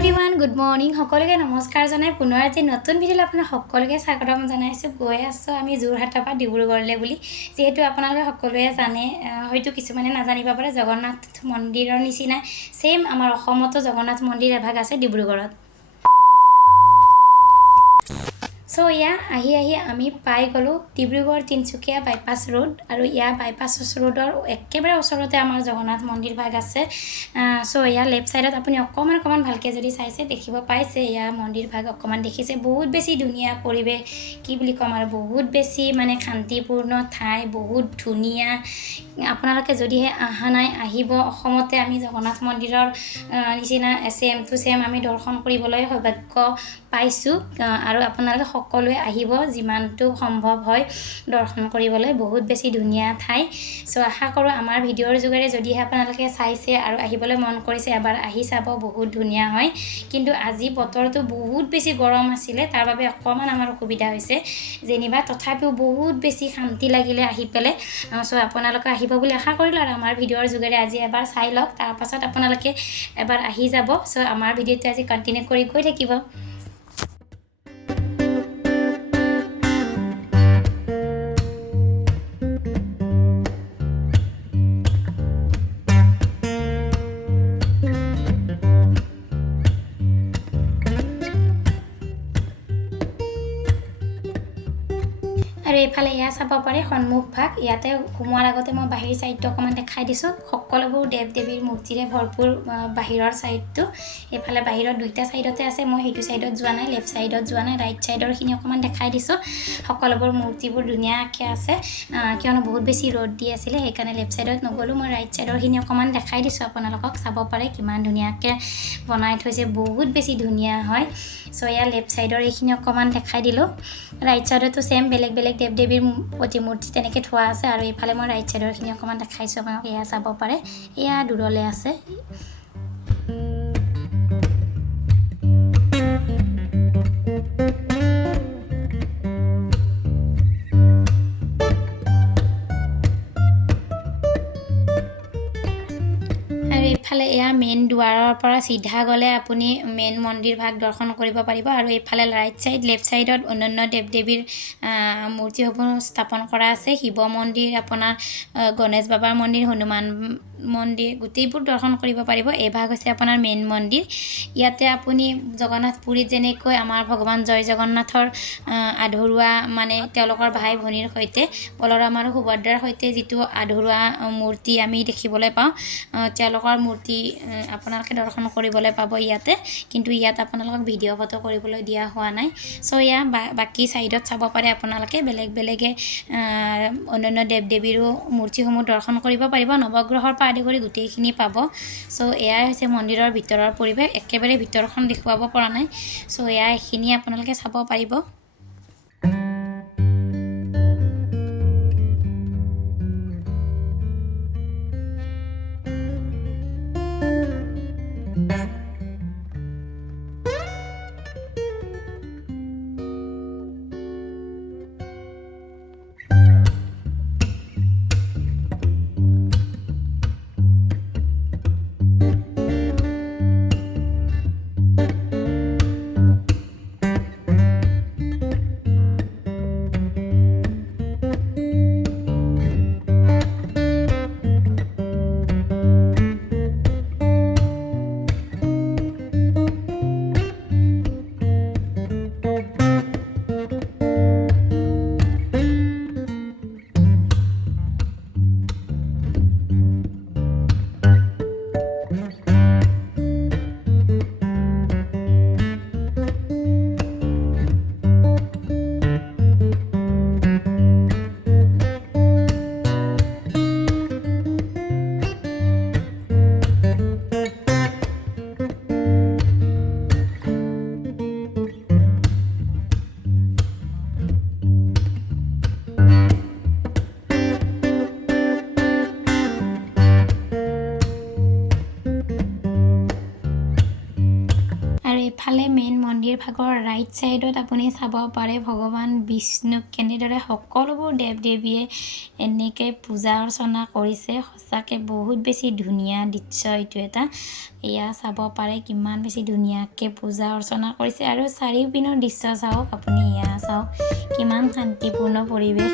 Everyone good morning সকলোকে নমস্কাৰ জনাই পুনৰ আজি নতুন ভিডিঅ'লৈ আপোনাক সকলোকে স্বাগতম জনাইছোঁ গৈ আছোঁ আমি যোৰহাটৰ পৰা ডিব্ৰুগড়লৈ বুলি যেহেতু আপোনালোকে সকলোৱে জানে হয়তো কিছুমানে নাজানিব পাৰে জগন্নাথ মন্দিৰৰ নিচিনা সেম আমাৰ অসমতো জগন্নাথ মন্দিৰ এভাগ আছে ডিব্ৰুগড়ত So আহি আমি পাই গলো ডিব্ৰুগড় তিনচুকীয়া বাইপাছ ৰোড আৰু বাইপাছ ৰোডৰ একেবাৰে ওচৰতে আমাৰ জগন্নাথ মন্দিৰ ভাগ আছে সো লেফট সাইডত আপুনি অকমান ভালকে যদি চাইছে দেখিব পাইছে মন্দিৰ ভাগ অকমান দেখিছে বহুত বেছি ধুনীয়া পৰিবেশ কি বুলি কম আৰু বহুত বেছি মানে শান্তিপূৰ্ণ ঠাই বহুত ধুনীয়া আপোনালোকে যদিহে আহা নাই আহিব অসমতে আমি জগন্নাথ মন্দিৰৰ নিচিনা সেম টু সেম আমি দৰ্শন কৰিবলৈ সৌভাগ্য পাইছো আৰু আপোনালোকে সকলোৱে আহিব যিমানটো সম্ভৱ হয় দৰ্শন কৰিবলৈ বহুত বেছি ধুনীয়া ঠাই সো আশা কৰো আমাৰ ভিডিঅ'ৰ যোগেৰে যদিহে আপোনালোকে চাইছে আৰু আহিবলৈ মন কৰিছে এবাৰ আহি চাব বহুত ধুনীয়া হয় কিন্তু আজি বতৰটো বহুত বেছি গৰম আছিল তাৰ বাবে অকমান আমাৰ অসুবিধা হৈছে যেনিবা তথাপিও বহুত বেছি শান্তি লাগিলে আহি পেলে সো আপোনালোকে আহিব বুলি আশা কৰিলো আৰু আমাৰ ভিডিঅ'ৰ যোগেৰে আজি এবাৰ চাই লওক তাৰ পাছত আপোনালোকে এবাৰ আহি যাব সো আমাৰ ভিডিঅ'টো আজি কন্টিনিউ কৰি গৈ থাকিব আৰু এফালে চাব পাৰে সন্মুখ ভাগ ইয়াতে ঘুমোৱাৰ আগতে মই বাহিৰ সাইডটো অকমান দেখাই দিছো সকলোবোৰ দেৱ দেৱীৰ মূৰ্তিৰে ভৰপুৰ বাহিৰৰ সাইডটো এফালে বাহিৰৰ দুইটা সাইডতে আছে মই হেতু সাইডত যোৱা নাই লেফট সাইডত যোৱা নাই ৰাইট সাইডৰ খিনি অকমান দেখাই দিছো সকলোবোৰ মূৰ্তিবোৰ ধুনীয়াকৈ আছে কিয়নো বহুত বেছি ৰ'দ দি আছিল সেইকাৰণে লেফট সাইডত নগলো মই ৰাইট সাইডৰ খিনি অকমান দেখাই দিছো আপোনালোকক চাব পাৰে কিমান ধুনীয়াকৈ বনাই থৈছে বহুত বেছি ধুনীয়া হয় সো লেফট সাইডৰ এইখিনি অকমান দেখাই দিলো ৰাইট সাইডতো সেম বেলেগ দেৱ দেৱীৰ প্ৰতিমূৰ্তি তেনেকৈ থোৱা আছে আৰু এইফালে মই ৰাইট সাইডৰ খিনি অকমান দেখাইছো আপোনালোকে চাব পাৰে দূৰলৈ আছে ইফালে মেইন দুৱাৰৰ পৰা সিধা গলে আপুনি মেইন মন্দিৰ ভাগ দৰ্শন কৰিব পাৰিব আৰু ইফালে ৰাইট সাইড লেফট সাইডত অনন্য দেৱ দেৱীৰ মূৰ্তিসমূহ স্থাপন কৰা আছে শিৱ মন্দিৰ আপোনাৰ গণেশ বাবাৰ মন্দিৰ হনুমান মন্দিৰ গোটেইবোৰ দৰ্শন কৰিব পাৰিব এই ভাগ হৈছে আপোনাৰ মেইন মন্দিৰ ইয়াতে আপুনি জগন্নাথ পুৰীত যেনেকৈ আমাৰ ভগৱান জয় জগন্নাথৰ আধৰুৱা মানে তেওঁলোকৰ ভাই ভনীৰ সৈতে বলৰাম আৰু সুভদ্ৰাৰ সৈতে যিটো আধৰুৱা মূৰ্তি আমি দেখিবলৈ পাওঁ তেওঁলোকৰ মূৰ্তি আপোনালোকে দৰ্শন কৰিবলৈ পাব ইয়াতে কিন্তু ইয়াত আপোনালোকক ভিডিঅ' ফটো কৰিবলৈ দিয়া হোৱা নাই সো বাকি সাইডত চাব পাৰে আপোনালোকে বেলেগে অনন্য দেৱ দেৱীৰো মূৰ্তিসমূহ দৰ্শন কৰিব পাৰিব নৱগ্ৰহৰ পৰা আদি কৰি গোটেইখিনি পাব সো হৈছে মন্দিৰৰ ভিতৰৰ পৰিৱেশ একেবাৰে ভিতৰখন দেখুৱাব পৰা নাই সো এইখিনি আপোনালোকে চাব পাৰিব ভাগৰ ৰাইট ছাইডত আপুনি চাব পাৰে ভগৱান বিষ্ণুক কেনেদৰে সকলোবোৰ দেৱ দেৱীয়ে এনেকৈ পূজা অৰ্চনা কৰিছে। সঁচাকৈ বহুত বেছি ধুনীয়া দৃশ্য এইটো এটা। এয়া চাব পাৰে কিমান বেছি ধুনীয়াকৈ পূজা অৰ্চনা কৰিছে আৰু চাৰিওপিনৰ দৃশ্য চাওক আপুনি। এয়া চাওক কিমান শান্তিপূৰ্ণ পৰিৱেশ।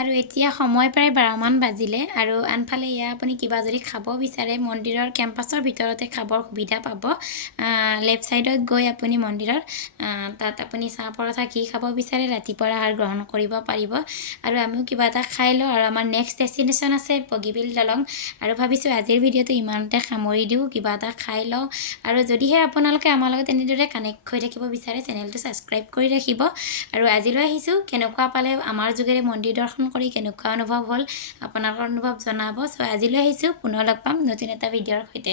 আৰু এতিয়া সময় প্ৰায় 12মান বাজিলে আৰু আনফালে এয়া আপুনি কিবা যদি খাব বিচাৰে মন্দিৰৰ কেম্পাছৰ ভিতৰতে খাবৰ সুবিধা পাব। লেফ্ট ছাইডত গৈ আপুনি মন্দিৰৰ তাত আপুনি চাহ পৰঠা কি খাব বিচাৰে ৰাতিপুৱাৰ আহাৰ গ্ৰহণ কৰিব পাৰিব। আৰু আমিও কিবা এটা খাই লওঁ আৰু আমাৰ নেক্সট ডেষ্টিনেশ্যন আছে বগীবিল দলং। আৰু ভাবিছোঁ আজিৰ ভিডিঅ'টো ইমানতে সামৰি দিওঁ, কিবা এটা খাই লওঁ। আৰু যদিহে আপোনালোকে আমাৰ লগত এনেদৰে কানেক্ট হৈ থাকিব বিচাৰে চেনেলটো ছাবস্ক্ৰাইব কৰি ৰাখিব। আৰু আজিলৈ আহিছোঁ, কেনেকুৱা পালে আমাৰ যোগেৰে মন্দিৰ দৰ্শন কৰি কেনেকুৱা অনুভৱ হ'ল আপোনালোকৰ অনুভৱ জনাব। চ' আজিলৈ আহিছোঁ, পুনৰ লগ পাম নতুন এটা ভিডিঅ'ৰ সৈতে।